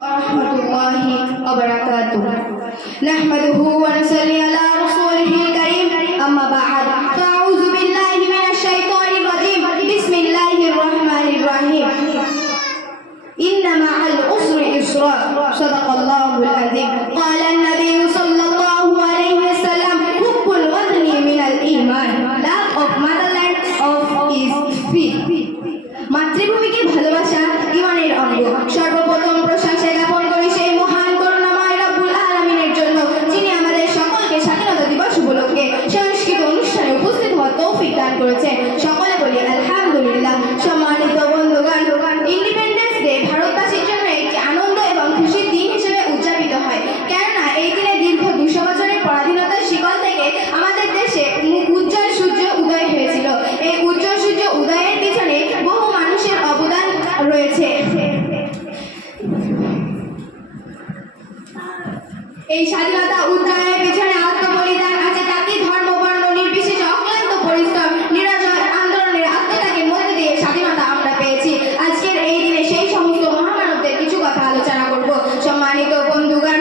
warahmatullahi wabarakatuh. Nahmaduhu wa nusalli ala rasulihil karim. Amma ba'd. Fa'udzu billahi minasy syaithanir rajim. Bismillahirrahmanirrahim. Inna ma'al usri yusra. Shadaqallahul azim. Qala an-nabiy sallallahu alaihi wasallam, hubbul wadni minal iman. Love of motherland is faith. মাতৃভূমিকে ভালোবাসা ঈমানের অঙ্গ। সর্বপ্রথম প্রশংসা জ্ঞাপন করি সেই মহান করুণাময় রব্বুল আলামিনের জন্য, যিনি আমাদের সকলকে স্বাধীনতা দিবস উপলক্ষে সংস্কৃত অনুষ্ঠানে উপস্থিত হওয়ার তৌফিক দান করেছেন। সকলে বলি আলহামদুলিল্লাহ। সম্মানিত বন্ধুগণ, ইন্ডিপেন্ডেন্স ডে ভারতবাসীর জন্য একটি আনন্দ এবং খুশির দিন হিসেবে উদযাপিত হয়, কেননা এই দিনে দীর্ঘ 200 বছরের পরাধীনতার শিকল থেকে আমাদের দেশে উজ্জ্বল সূর্য উদয় হয়েছিল। এই উজ্জ্বল সূর্য উদয়ের পিছনে বহু মানুষের অবদান রয়েছে। এই স্বাধীনতা উদ্যানের পিছনে আত্মবলিদান আছে, জাতি ধর্ম বর্ণ নির্বিশেষে অক্লান্ত পরিশ্রম নিরঞ্জন আন্দোলনের আত্মত্যাগের মধ্যে দিয়ে স্বাধীনতা আমরা পেয়েছি। আজকের এই দিনে সেই সমস্ত মহামানবদের কিছু কথা আলোচনা করব। সম্মানিত বন্ধুগণ,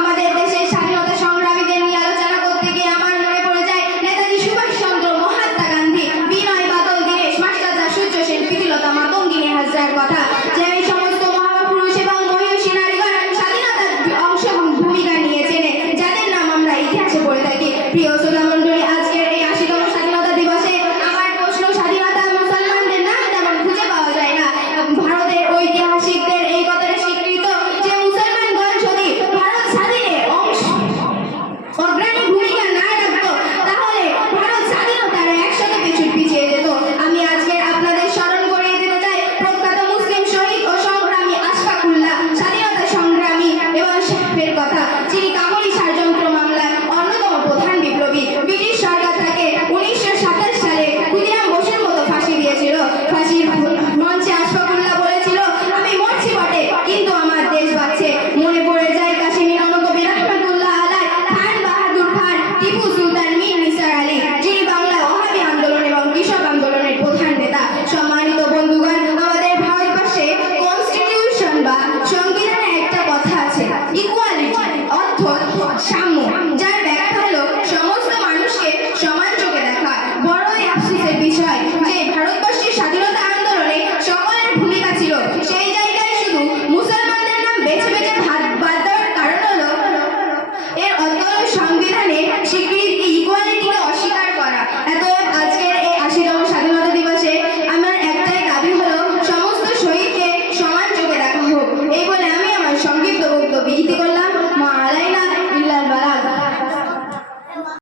আমাদের দেশের স্বাধীনতা সংগ্রামীদের নিয়ে আলোচনা করতে গিয়ে আমার মনে পড়ে যায় নেতাজি সুভাষচন্দ্র, মহাত্মা গান্ধী, বিনয় বাদল দীনেশ, মাস্টারদা সূর্য সেন, প্রীতিলতা মাতঙ্গিনী হাজরার কথা। যে এই সমস্ত মহাপুরুষ এবং মহিষী নারীগণ স্বাধীনতার অংশ ভূমিকা নিয়েছেন, যাদের নাম আমরা ইতিহাসে পড়ে থাকি। প্রিয় শ্রোতা মণ্ডলী, আজকের এই 80তম স্বাধীনতা দিবসে আমার প্রশ্ন, স্বাধীনতা মুসলমানদের নাম তেমন খুঁজে পাওয়া যায় না। ভারতের ঐতিহাসিকদের এই কথাটা স্বীকৃত যে মুসলমানগণ যদি ভারত স্বাধীনে অগ্রণী ভূমিকা না রাখত, তাহলে ভারত স্বাধীনতার 100 বছর পিছিয়ে যেত। আমি আজকে আপনাদের স্মরণ করিয়ে দিতে চাই প্রখ্যাত মুসলিম শহীদ ও সংগ্রামী আশফাকুল্লাহ, স্বাধীনতা সংগ্রামী এবং সাহেবের কথা, যিনি কামরি ষড়যন্ত্র মামলার অন্যতম প্রধান বিপ্লবী। ব্রিটিশ সরকার তাকে 1927 সালে ক্ষুদিরাম বসুর মতো ফাঁসি দিয়েছিল। ফাঁসির মঞ্চে আশফাকুল্লাহ বলেছিল, আমি মরছি বটে, কিন্তু আমার দেশ বাঁচছে। মনে পড়ে যায় কাশ্মীর নবকবি রহমাতুল্লাহ আলাইহ খান বাহাদুর খান, টিপু সুলতান, মীর নিসার আলী, যিনি বাংলা ওহাবী আন্দোলন এবং কৃষক আন্দোলনের প্রধান নেতা। সম্মানিত বন্ধুগণ, আমাদের ভারতবর্ষে কনস্টিটিউশন বা সংবিধানে একটা কথা আছে, ইকুয়ালিটি, অর্থাৎ সাম্য, যার ব্যাখ্যা হলো সমস্ত মানুষকে সমান চোখে দেখা। বড়ই আফসোসের বিষয় যে ভারতবর্ষের স্বাধীনতা আন্দোলনে সকলের ভূমিকা ছিল, সেই জায়গায় শুধু মুসলমানদের নাম বেছে বেছে বাদ দেওয়ার কারণ হলো এর অন্তত সংবিধানে স্বীকৃতি ইকুয়ালিটিকে অস্বীকার করা। অতএব আজকের এই 80তম স্বাধীনতা দিবসে আমার একটাই দাবি হলো সমস্ত শহীদকে সমান চোখে দেখা হোক। এই বলে আমি আমার সংক্ষিপ্ত বক্তব্য ইতি করলাম।